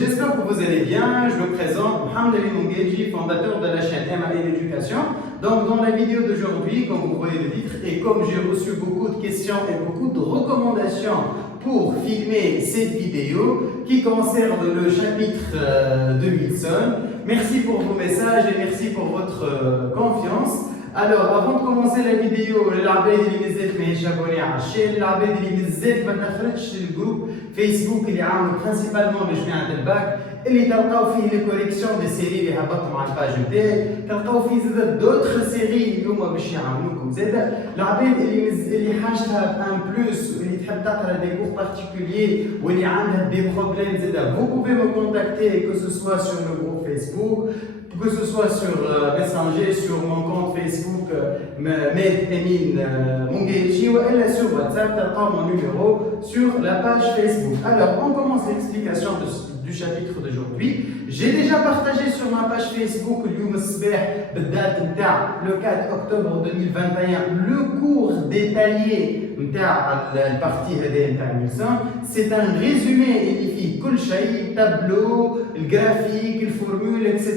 J'espère que vous allez bien. Je me présente, Mohamed Ali Mongeji, fondateur de la chaîne MAN Éducation. Donc, dans la vidéo d'aujourd'hui, comme vous voyez le titre, et comme j'ai reçu beaucoup de questions et beaucoup de recommandations pour filmer cette vidéo qui concerne le chapitre de Wilson, merci pour vos messages et merci pour votre confiance. Alors, avant de commencer la vidéo, العباد اللي مازال ماهيش abonné على الشين، العباد اللي مازال ما دخلتش الجروب فيسبوك اللي عامله برينسيبالمون لجماعة الباك، اللي تلقاو فيه لي كوليكسيون دي سيري اللي هبطتهم على الباج نتاعي، تلقاو فيه زاد دوتر سيري اليوم باش يعاونوكم زاد، العباد اللي حاجتها ان بلوس واللي تحب تقرا دي كور بارتيكولير واللي عندها دي بروبليم زاد، vous pouvez me contacter que ce soit sur le groupe Facebook, que ce soit sur Messenger, sur mon compte Facebook Med Emin Mongeji ou sur WhatsApp, t'attends mon numéro sur la page Facebook. Alors, on commence l'explication du chapitre d'aujourd'hui. J'ai déjà partagé sur ma page Facebook le 4 octobre 2021 le cours détaillé de la partie de Wilson. C'est un résumé édifié, tableau, le graphique, le formule, etc.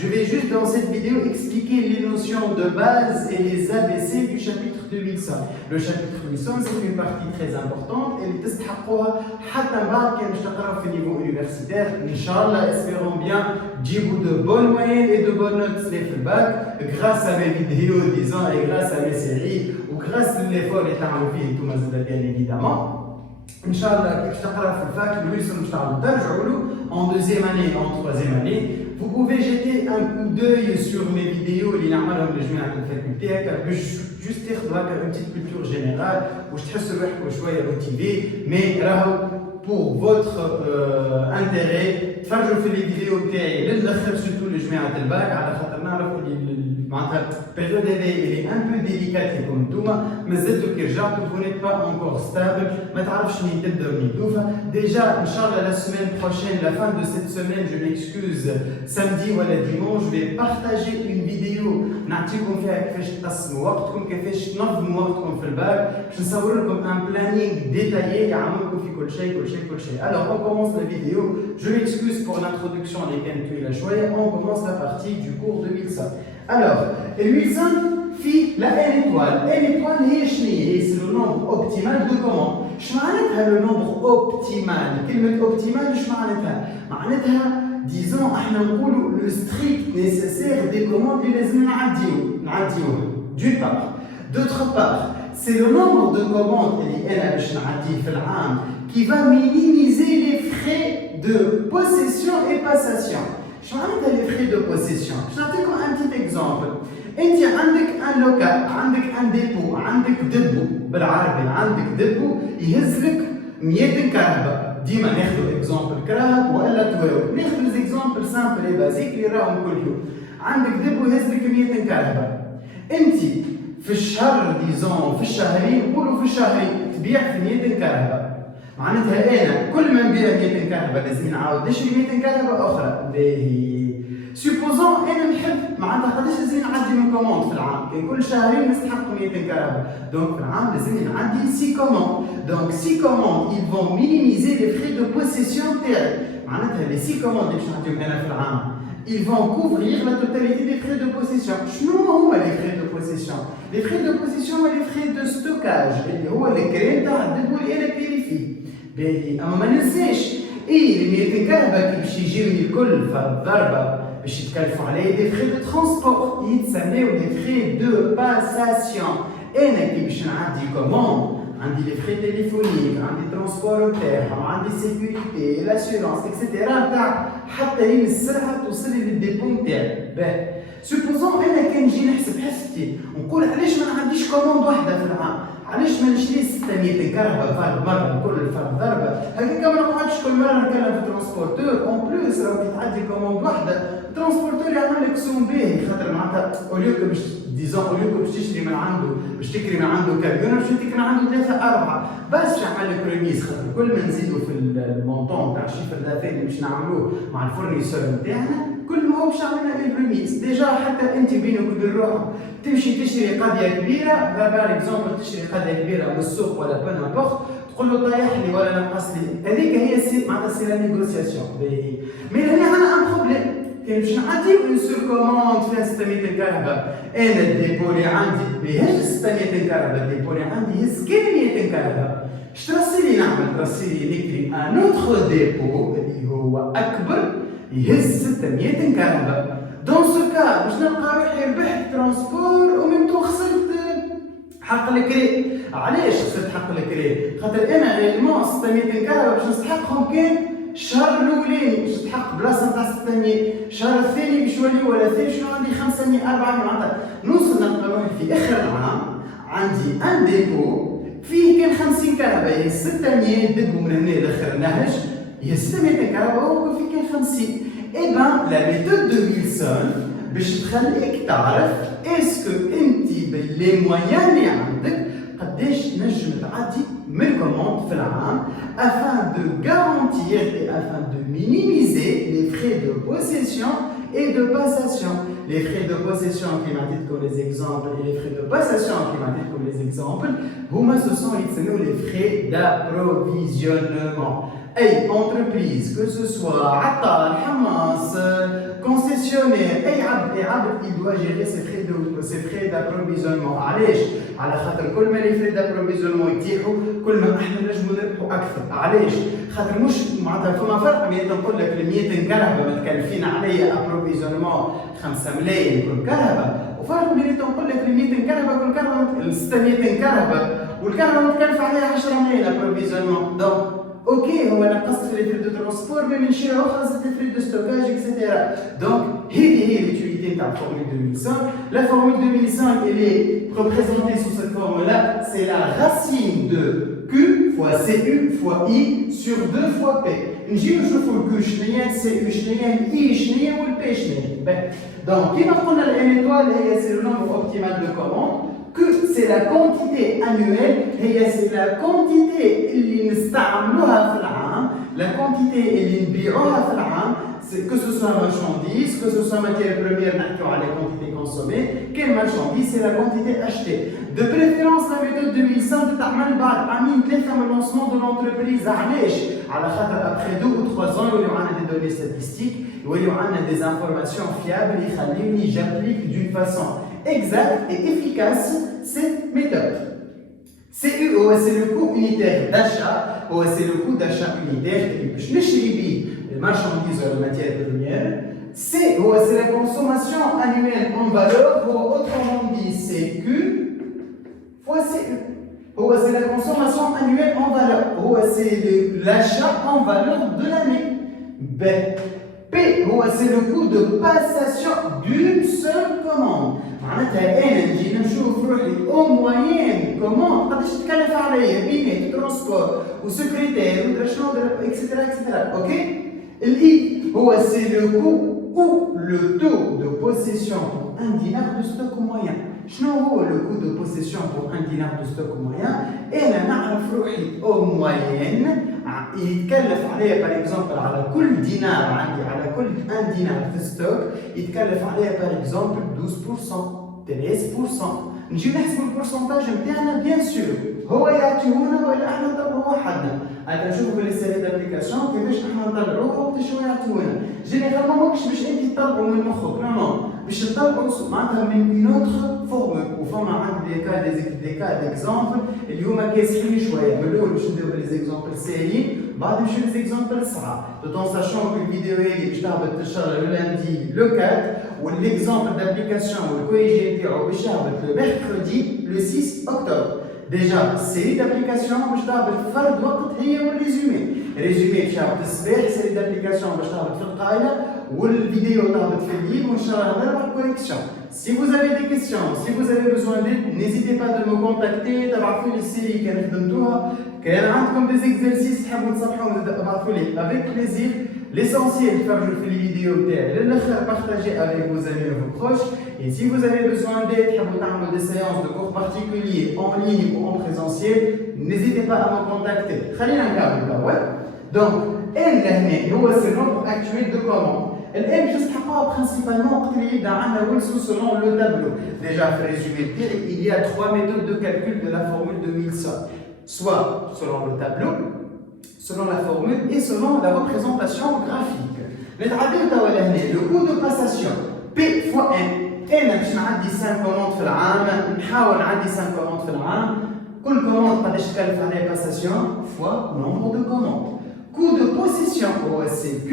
Je vais juste dans cette vidéo expliquer les notions de base et les ABC du chapitre de Wilson. Le chapitre de Wilson, c'est une partie très importante et les tests au niveau universitaire. Inch'Allah, espérons bien de bonnes moyennes et de bonnes notes les bac grâce à mes vidéos, disons, et grâce à mes séries ou grâce à l'effort et à l'envie, tout bien évidemment. Inch'Allah, en deuxième année et en troisième année, vous pouvez jeter un coup d'œil sur mes vidéos, les faculté, juste une petite culture générale, où je suis motivé, mais pour votre intérêt, je fais les vidéos surtout le جماعة الباك على خاطر نعرف اللي معناتها البيريود هذه est un peu délicate لكم انتوما مازلتوا كي رجعتوا vous n'êtes pas encore stable ما تعرفش منين تبدا ومنين توفى. Déjà Inch'Allah la semaine prochaine, la fin de cette semaine, je m'excuse, samedi ou dimanche, je vais partager une vidéo نعطيكم فيها كيفاش تقسموا وقتكم، كيفاش تنظموا وقتكم في الباك، باش نصور لكم un planning détaillé يعاونكم في كل شيء. Alors on commence la vidéo. Je m'excuse pour l'introduction les كانت طويلة شوية. On commence la partie du cours de Wilson. Alors, Wilson fit la N étoile. N étoile c'est le nombre optimal de comment? شمعناتها le nombre optimal. كلمة optimal شمعناتها؟ معناتها disons احنا نقولوا le strict nécessaire des commandes اللي لازم نعديوه. D'une part. D'autre part, c'est le nombre de commandes اللي أنا باش نعديه في العام qui va minimiser les frais de possession et passation. Je vais vous les frais de possession. Je vais vous donner un petit exemple. أنت عندك un local, عندك un dépôt, عندك دبو بالعربي، عندك دبو يهز لك 100 كهرباء. ديما ناخذوا اكزامبل كراهب ولا تواو، ناخذوا ليزيكزامبل سامبل اي بازيك اللي راهم كل يوم. عندك دبو يهز لك 100 كهرباء. أنت في الشهر ديزون في الشهرين، نقولوا في الشهرين تبيع في 100 كهرباء. معناتها انا كل ما نبيع 100 كهرباء لازم نعاود نشري 100 كهرباء اخرى. باهي سوبوزون انا نحب معناتها قداش لازم نعدي من كوموند في العام؟ كان كل شهرين نستحق 100 كهرباء، دونك في العام لازم نعدي 6 كوموند. دونك 6 كوموند ils vont minimiser les frais de possession تاعي. معناتها les 6 كوموند اللي باش نعطيهم انا في العام ils vont couvrir la totalité des frais de possession. شنو هما les frais de possession؟ les frais de possession هما les frais de stockage اللي هو الكريم تاع الدبو اللي انا كاين فيه. باهي اما ما ننساش ال 100 كهرباء كي باش يجيوني الكل في الضربه باش يتكلفوا عليا دي فري دو ترونسبور يتسميو دي فري دو باساسيون. انا كي باش نعدي كوموند عندي لي فري تليفونيك، عندي ترونسبور تاعهم، عندي سيكوريتي لاسيورونس اكسيتيرا تاع حتى لين السرعه توصل لي للديبو نتاعي. باهي سوبوزون انا كي نجي نحسب حسبتي ونقول علاش ما نعديش كوموند واحده في العام، علاش ما نشري 600 كهرباء فرد مره كل فرد ضربه، هكاك ما نقعدش كل مره نتكلم في ترونسبورتور. اون بلوس راهو كي تعدي كوموند واحده الترونسبورتور يعمل لك سوم باهي، خاطر معناتها اوليو باش ديزون اوليو باش تشري من عنده باش تكري من عنده كاميون باش تكري من عنده 3 4 بس يعمل لك ريميس، خاطر كل ما نزيدوا في المونطون تاع الشيفر دافير اللي باش نعملوه مع الفورنيسور نتاعنا كل ما هو باش يعمل لنا ريميس. ديجا حتى انت بينك وبين روحك تمشي تشري قضيه كبيره، بار اكزومبل تشري قضيه كبيره من السوق ولا بو نابورت، تقول له طيح لي ولا نقص لي، هذيك هي معناتها c'est la négociation. Mais là, il y a un problème. كاين باش نعطيو اون سور كوموند فيها 600 كهرباء، انا الديبو اللي عندي ماهيش 600 كهرباء، الديبو اللي عندي هي 700 كهرباء. اش ترسي لي نعمل؟ ترسي لي نكري ان اوتر ديبو اللي هو اكبر يهز 600 كهرباء. دون سو كا باش نلقى روحي ربحت ترونسبور وميم تو خسرت حق الكري. علاش خسرت حق الكري؟ خاطر انا غيلمون 600 كهرباء باش نستحقهم كان الشهر الاولاني باش تحقق بلاصه نتاع 600، الشهر الثاني بشويه ولا الثالث شنو عندي 500 400 معناتها نوصل نلقى روحي في اخر العام عندي ان ديبو فيه كان 50 كهرباء، هي 600 دبوا من هنا لاخر النهج هي 600 كهرباء وفيه كان 50. اي بان لا ميثود دو ويلسون باش تخليك تعرف اسكو انت باللي مويان اللي عندك قداش نجم تعدي من كوموند في العام afin de garantir et afin de minimiser les frais de possession et de passation. Les frais de possession climatiques comme les exemples et les frais de passation climatiques comme les exemples, ce sont les frais d'approvisionnement. أي entreprise, que ce soit Atal, Hamas, concessionnaire, أي عبد il doit gérer ses frais d'approvisionnement. علاش؟ على خاطر كل ما les frais d'approvisionnement يتيحوا كل ما احنا نجموا نربحوا أكثر. علاش؟ خاطر مش معناتها فما فرق بين نقول لك ال 100 كهرباء متكلفين عليا approvisionnement 5 ملايين كل كهرباء، وفرق بين نقول لك ال 200 كهرباء كل كهرباء 600 كهرباء والكهرباء متكلفة عليها 10 ملايين approvisionnement. دونك اوكي هو نقصت في لي فري دو ترونسبور مي من شيء اخرى زدت فري دو ستوكاج اكسيتيرا. دونك هي l'utilité تاع الفورمule 2005. La formule 2005 elle est représentée sous cette forme là, c'est la racine de Q fois CU fois I sur 2 fois P. نجيو نشوفوا الكو شنيا، CU شنيا، I شنيا والبي شنيا. دونك كيما قلنا الان ايتوال هي سي لو نومبر اوبتيمال دو كوموند. Que c'est la quantité annuelle, c'est la quantité اللي نستعملوها في العام، la quantité اللي نبيعوها في العام، que ce soit marchandise, que ce soit matière première نحكيو على quantité consommée، quelle marchandise c'est la quantité achetée. De préférence la méthode 2005 تعمل بعد عامين 3 من lancement de l'entreprise. علاش؟ على خاطر après 2 ou 3 ans يوليو عندنا des données statistiques، يوليو عندنا des informations fiables يخليوني j'applique d'une façon exacte et efficace cette méthode. CU c'est le coût unitaire d'achat, c'est le coût d'achat unitaire باش نشري بيه المارشانديز ولا الماتير première. C c'est la consommation annuelle en valeur, autrement dit CQ fois CU. C'est la consommation annuelle en valeur, c'est l'achat en valeur de l'année. B P c'est le coût de passation d'une seule commande. معناتها انا نجي نشوف روحي او موين كوموند قداش تكلف عليا بينات ترونسبور وسكرتير ودرا شنو اكسترا اكسترا. اوكي الاي سي لو كو او لو تو دو بوسيسيون بور ان دينار دو ستوك موين. شنو هو لو كو دو بوسيسيون بور ان دينار دو ستوك موين؟ انا نعرف روحي او موين يتكلف عليا باغ اكزومبل على كل دينار عندي، على كل ان دينار في ستوك يتكلف عليا باغ اكزومبل 12% 13%. نجي نحسبوا البورسنتاج نتاعنا بيان سور هو يعطيونا ولا احنا نطلعوا وحدنا. انا نشوفوا في السيري دابليكاسيون كيفاش احنا نطلعوه وقتاش هو يعطيونا. جينيرالمون ماكش باش انت تطلعوا من مخك، نو باش تطلعوا معناتها من نوتر فورمول. وفما عندي دي كا ديكزامبل اللي هما كاسحين شويه. من الاول باش نديروا لي زيكزامبل ساهلين، بعد نمشيو لي زيكزامبل صعاب. توتون ساشون كو الفيديو هذه باش تهبط تشتغل لو لاندي لو 4 والاكزامبل دابليكاسيون والكويجي نتاعو باش يهبط لو ميركودي لو 6 اكتوبر. ديجا سيري دابليكاسيون باش تهبط فرد وقت هي والريزومي. ريزومي باش يهبط الصباح، سيري دابليكاسيون باش تهبط في القايله، والفيديو تهبط في الليل، وان شاء الله نضرب الكونيكسيون. Si vous avez des questions, si vous avez besoin d'aide, n'hésitez pas de me contacter. تبعثوا لي السيري كان خدمتوها، كان عندكم des exercices تحبوا تصلحوهم تبعثوا لي avec plaisir. L'essentiel تفرجوا في الفيديو نتاعي للاخر، partagez avec vos amis et vos proches. Et si vous avez besoin d'aide, تحبوا تعملوا des séances de cours particuliers en ligne ou en présentiel, n'hésitez pas à me contacter. خلينا نكمل بقى. Donc N لهنا هو c'est le nombre actuel de commandes. الان باش نستحقوها برينسيبالمون وقت اللي يبدا عندنا ولسو سولون لو تابلو. ديجا في الريزومي تاعي il y a 3 méthodes de calcul de la formule 2005. Soit selon le tableau, selon la formule et selon la représentation graphique. Le coût de passation P fois N. أنا باش نعدي 5 كوموند في العام، نحاول نعدي 5 كوموند في العام، كل كوموند قداش تكلف عليها باساسيون فوا nombre de commandes. Coût de possession هو CQ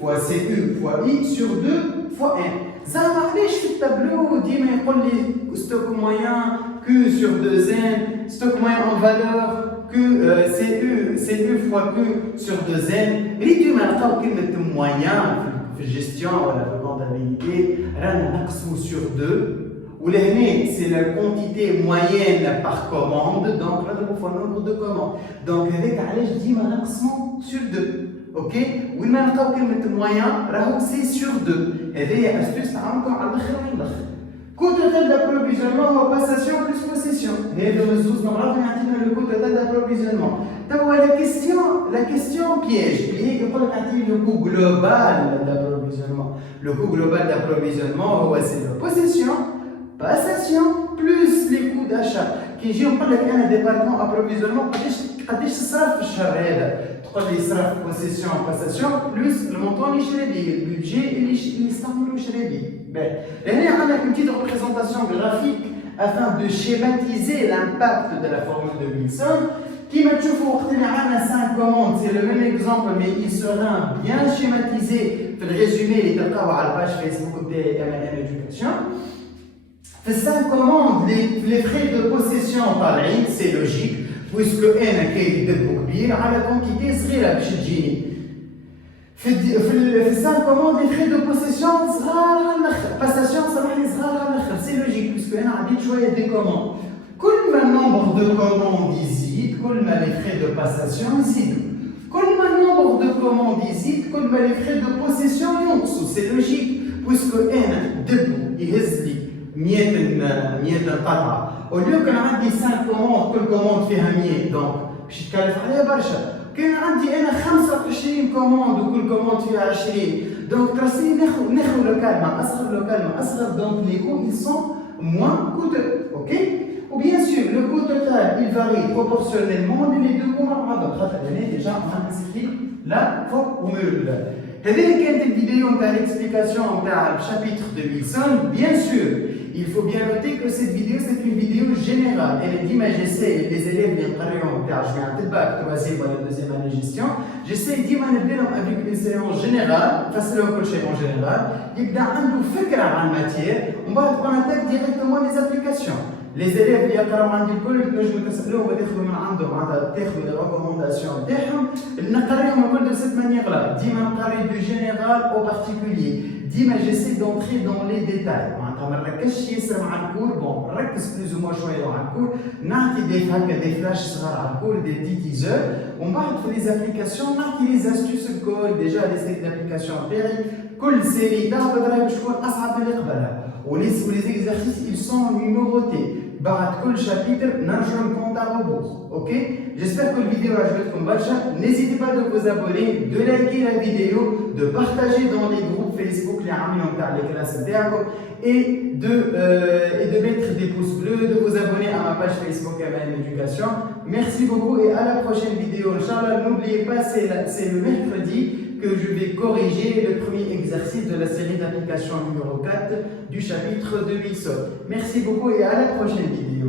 fois CU fois I sur 2 fois N. زعما علاش في التابلو ديما يقول لي ستوك مويان Q sur 2N, stock moyen en valeur Q CU fois Q sur 2N. ريتو ما نلقاو كلمة مويان في الجيستيون ولا في الكونتابيليتي رانا نقسمو sur 2 ولهنا c'est la quantité moyenne par commande donc نضربو في nombre de commandes donc هذاك علاش ديما نقسمو sur 2 اوكي وين ما نلقاو كلمة مويان راهو سي sur 2 هذه استوس تعاونكم على الاخر وين الاخر coût total d'approvisionnement هو passation plus possession هذو الزوز مع بعضهم يعطينا le coût total d'approvisionnement توا la question piège اللي هي يقول لك عطيني le coût global d'approvisionnement le coût global d'approvisionnement هو c'est la possession passation plus les coûts d'achat كي يجي يقول لك انا ديبارتمون approvisionnement قداش تصرف في الشهر هذا تقول لي يصرف possession passation plus المونطون اللي يشري بيه البيدجي اللي يستعملو يشري بيه هنا عندنا une petite représentation graphique afin de schématiser l'impact de la formule de Wilson. كيما تشوفوا وقت اللي عندنا 5 commandes, c'est le même exemple mais il sera bien schématisé في الريزومي اللي تلقاوه على الباج فيسبوك نتاعي MLM Education. في 5 commandes les frais de possession طالعين, c'est logique puisque انا كاين دبو كبير على كونتيتي صغيره باش تجيني. في 5 commandes les frais de possession صغار على الاخر, passation سامحني صغار على الاخر, c'est logique puisque انا عديت شويه دي commandes. كل ما النمبر de commandes يزيد كل ما les frais de passation يزيدوا. كل ما النمبر de commandes يزيد كل ما les frais de possession ينقصوا, c'est logique puisque انا دبو يهز لي 100 قطعه ولو كان عندي 5 commandes كل commande فيها 100 دونك باش يتكلف عليها برشا. كان عندي انا 25 كوموند وكل كوموند فيها 20 دونك ترسي ناخذ لوكال مع اصغر دونك لي كو ils sont moins coûteux ok ou bien sûr le coût total il varie proportionnellement les deux coûts مع بعض خاطر هنا ديجا عندنا سكري لا فورمول. هذه كانت الفيديو نتاع ليكسبليكاسيون نتاع الشابيتر دو ويلسون. bien sûr il faut bien noter que cette vidéo c'est une vidéo générale. Elle dit mais j'essaie les élèves اللي يقراو نتاع جامعة الباك troisième ولا deuxième année gestion j'essaie ديما نبداهم avec une séance générale نفسرهم كل شيء en général يبدا عنده فكرة عن الماتير ومن بعد on attaque directement les applications. les élèves اللي يقراو عندي الكل تنجموا تسالوهم وتاخذوا من عندهم معناتها تاخذوا لي ريكومونداسيون تاعهم. نقريهم الكل de cette manière là ديما نقري du général au particulier ديما j'essaie d'entrer dans les détails معناتها ما نركزش ياسر مع الكور بون نركز بلوز او موا شويه مع الكور نعطي دي هكا دي فلاش صغار على الكور دي بتي تيزور ومن بعد في لي زابليكاسيون نعطي لي زاستوس الكل ديجا لي سيت دابليكاسيون تاعي كل سيري تاع بدرا باش تكون اصعب من اللي قبلها ولي زيكزارسيس ils sont numérotés بعد كل شابيتر نرجعوا للكونت à rebours. ok j'espère que la vidéo عجبتكم برشا. n'hésitez pas de vous abonner, de liker la vidéo, de partager dans les groupes Facebook اللي عاملين نتاع les classes نتاعكم et de mettre des pouces bleus, de vous abonner à ma page Facebook MLM Education. Merci beaucoup et à la prochaine vidéo. Inch'Allah, n'oubliez pas, c'est le mercredi que je vais corriger le premier exercice de la série d'application numéro 4 du chapitre de Wilson. Merci beaucoup et à la prochaine vidéo.